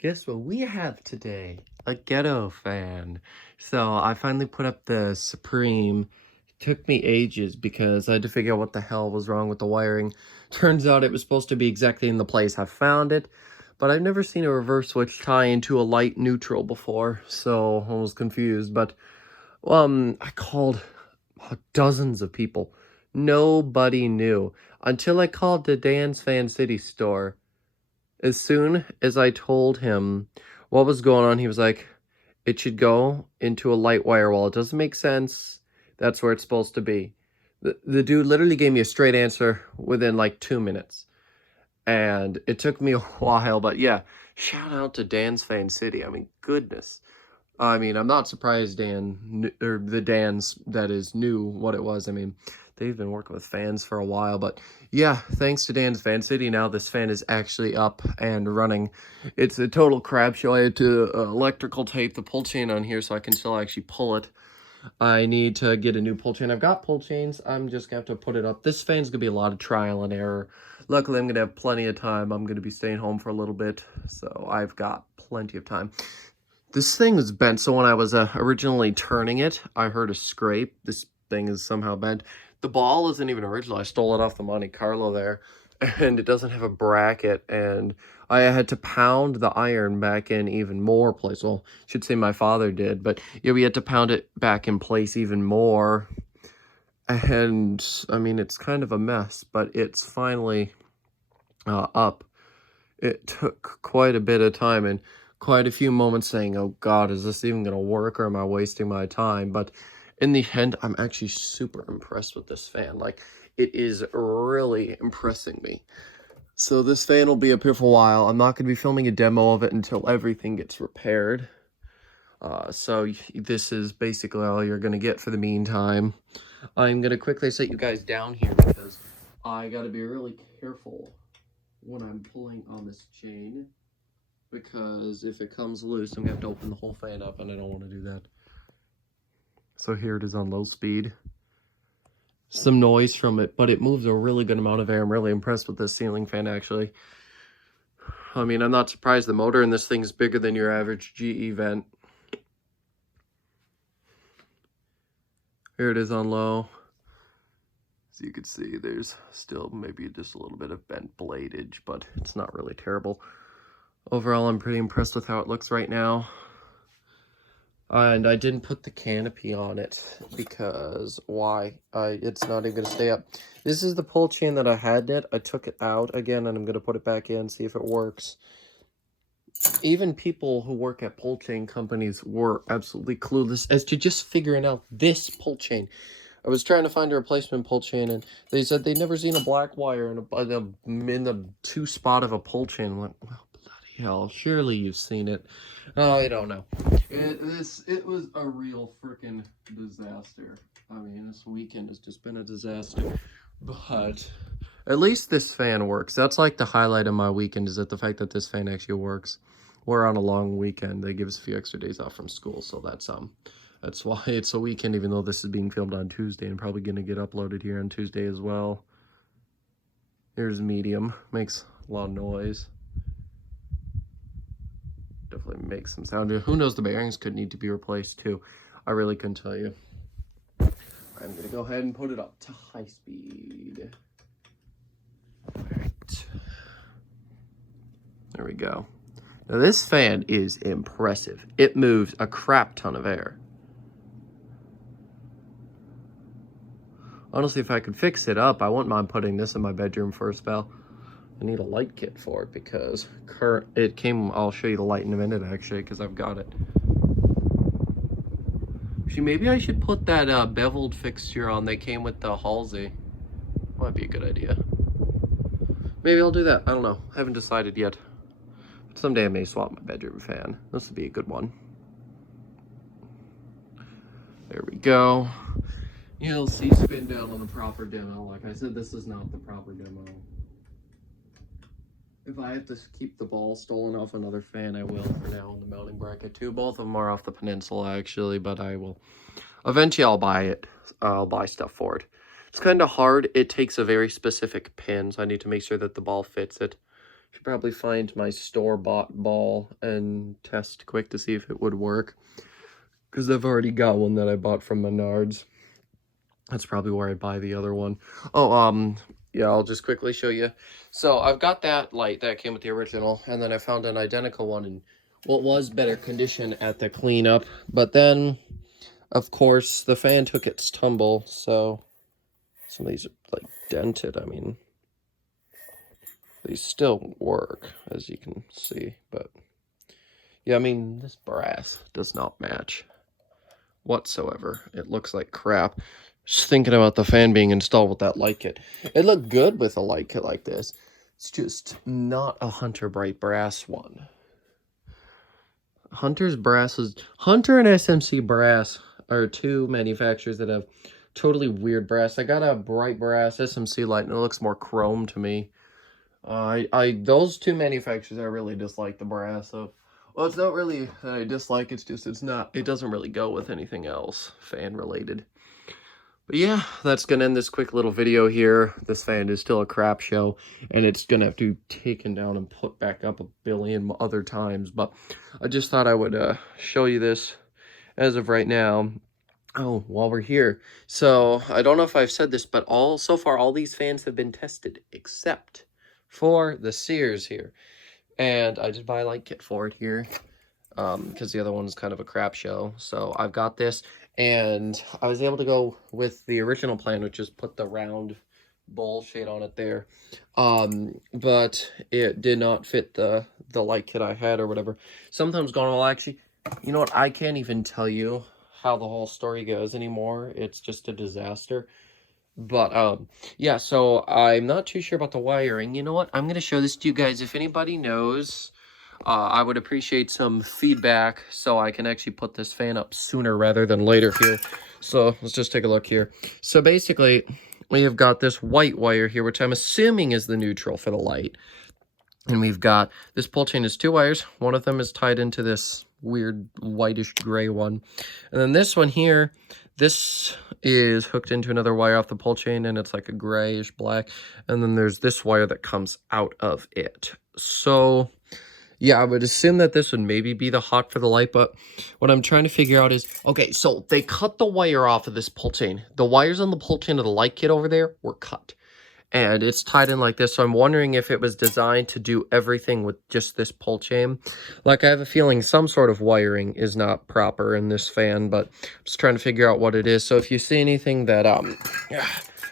Guess what we have today? A ghetto fan. So I finally put up the Supreme. Took me ages because I had to figure out what the hell was wrong with the wiring. Turns out it was supposed to be exactly in the place I found it, but I've never seen a reverse switch tie into a light neutral before, so I was confused. But I called dozens of people. Nobody knew until I called the Dan's Fan City store. As soon as I told him what was going on, he was like, it should go into a light wire wall. It doesn't make sense. That's where it's supposed to be. The dude literally gave me a straight answer within like 2 minutes. And it took me a while, but yeah, shout out to Dan's Fan City. I mean, goodness. I mean, I'm not surprised or the Dans that is knew what it was. I mean, they've been working with fans for a while, but yeah, thanks to Dan's Fan City, now this fan is actually up and running. It's a total crap show. I had to electrical tape the pull chain on here so I can still actually pull it. I need to get a new pull chain. I've got pull chains. I'm just going to have to put it up. This fan's going to be a lot of trial and error. Luckily, I'm going to have plenty of time. I'm going to be staying home for a little bit, so I've got plenty of time. This thing is bent, so when I was originally turning it, I heard a scrape. This thing is somehow bent. The ball isn't even original. I stole it off the Monte Carlo there, and it doesn't have a bracket, and I had to pound the iron back in even more place. Well, I should say my father did, but yeah, we had to pound it back in place even more. And, I mean, it's kind of a mess, but it's finally up. It took quite a bit of time and quite a few moments saying, oh God, is this even going to work or am I wasting my time? But in the end, I'm actually super impressed with this fan. Like, it is really impressing me. So this fan will be up here for a while. I'm not going to be filming a demo of it until everything gets repaired. So this is basically all you're going to get for the meantime. I'm going to quickly set you guys down here because I got to be really careful when I'm pulling on this chain, because if it comes loose, I'm gonna have to open the whole fan up, and I don't want to do that. So here it is on low speed. Some noise from it, but it moves a really good amount of air. I'm really impressed with this ceiling fan, actually. I mean, I'm not surprised. The motor in this thing is bigger than your average GE vent. Here it is on low. As you can see, there's still maybe just a little bit of bent bladage, but it's not really terrible. Overall, I'm pretty impressed with how it looks right now. And I didn't put the canopy on it because why? It's not even going to stay up. This is the pull chain that I had in it. I took it out again, and I'm going to put it back in, see if it works. Even people who work at pull chain companies were absolutely clueless as to just figuring out this pull chain. I was trying to find a replacement pull chain, and they said they'd never seen a black wire in the two spot of a pull chain. I'm like, well, bloody hell, surely you've seen it. Oh, I don't know. It was a real freaking disaster. I mean, this weekend has just been a disaster. But at least this fan works. That's like the highlight of my weekend, is that the fact that this fan actually works. We're on a long weekend. They give us a few extra days off from school, so that's why it's a weekend, even though this is being filmed on Tuesday and probably going to get uploaded here on Tuesday as well. Here's medium. Makes a lot of noise. Definitely makes some sound. Who knows, the bearings could need to be replaced too. I really couldn't tell you. I'm going to go ahead and put it up to high speed. Alright. There we go. Now this fan is impressive. It moves a crap ton of air. Honestly, if I could fix it up, I wouldn't mind putting this in my bedroom for a spell. I need a light kit for it because it came, I'll show you the light in a minute actually, because I've got it. Actually, maybe I should put that beveled fixture on that came with the Halsey. Might be a good idea. Maybe I'll do that. I don't know. I haven't decided yet. But someday I may swap my bedroom fan. This would be a good one. There we go. You'll see spin down on the proper demo. Like I said, this is not the proper demo. If I have to keep the ball stolen off another fan, I will for now in the mounting bracket too. Both of them are off the Peninsula actually, but I will. Eventually I'll buy it. I'll buy stuff for it. It's kind of hard. It takes a very specific pin, so I need to make sure that the ball fits it. Should probably find my store-bought ball and test quick to see if it would work. Because I've already got one that I bought from Menards. That's probably where I buy the other one. Oh, yeah, I'll just quickly show you. So I've got that light that came with the original, and then I found an identical one in what was better condition at the cleanup. But then, of course, the fan took its tumble, so some of these are like dented. I mean, these still work, as you can see, but yeah, I mean, this brass does not match whatsoever. It looks like crap. Just thinking about the fan being installed with that light kit. It looked good with a light kit like this. It's just not a Hunter Bright Brass one. Hunter and SMC Brass are two manufacturers that have totally weird brass. I got a Bright Brass SMC light and it looks more chrome to me. Those two manufacturers, I really dislike the brass. So, well, it's not really that I dislike, it doesn't really go with anything else fan related. But yeah, that's gonna end this quick little video here. This fan is still a crap show, and it's gonna have to be taken down and put back up a billion other times. But I just thought I would show you this as of right now. Oh, while we're here, so I don't know if I've said this, but so far all these fans have been tested except for the Sears here, and I did buy a light kit for it here. Because the other one's kind of a crap show. So I've got this, and I was able to go with the original plan, which is put the round bowl shade on it there. But it did not fit the light kit I had or whatever. Sometimes going, well, actually, you know what? I can't even tell you how the whole story goes anymore. It's just a disaster. But, yeah, so I'm not too sure about the wiring. You know what? I'm going to show this to you guys. If anybody knows, I would appreciate some feedback so I can actually put this fan up sooner rather than later here. So let's just take a look here. So basically, we have got this white wire here, which I'm assuming is the neutral for the light. And we've got, this pull chain is 2 wires. One of them is tied into this weird whitish gray one. And then this one here, this is hooked into another wire off the pull chain, and it's like a grayish black. And then there's this wire that comes out of it. So yeah, I would assume that this would maybe be the hot for the light, but what I'm trying to figure out is, okay, so they cut the wire off of this pull chain. The wires on the pull chain of the light kit over there were cut, and it's tied in like this, so I'm wondering if it was designed to do everything with just this pull chain. Like, I have a feeling some sort of wiring is not proper in this fan, but I'm just trying to figure out what it is. So if you see anything that,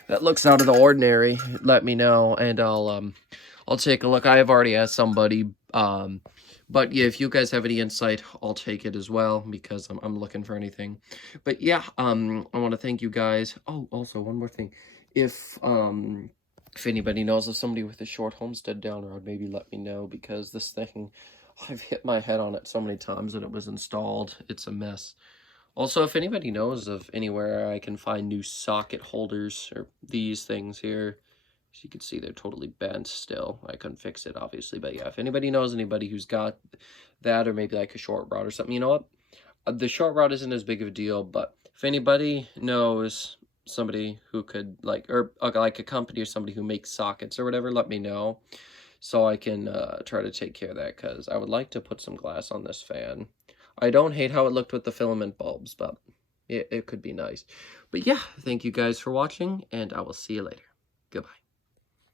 that looks out of the ordinary, let me know, and I'll take a look. I have already asked somebody, but yeah, if you guys have any insight, I'll take it as well, because I'm looking for anything. But yeah, I want to thank you guys. Oh, also one more thing. If anybody knows of somebody with a short homestead down road, maybe let me know, because this thing, I've hit my head on it so many times and it was installed. It's a mess. Also, if anybody knows of anywhere I can find new socket holders, or these things here, as you can see, they're totally bent still. I couldn't fix it, obviously. But yeah, if anybody knows anybody who's got that, or maybe like a short rod or something, you know what? The short rod isn't as big of a deal, but if anybody knows somebody who could, like, or like a company or somebody who makes sockets or whatever, let me know so I can try to take care of that, because I would like to put some glass on this fan. I don't hate how it looked with the filament bulbs, but it could be nice. But yeah, thank you guys for watching, and I will see you later. Goodbye.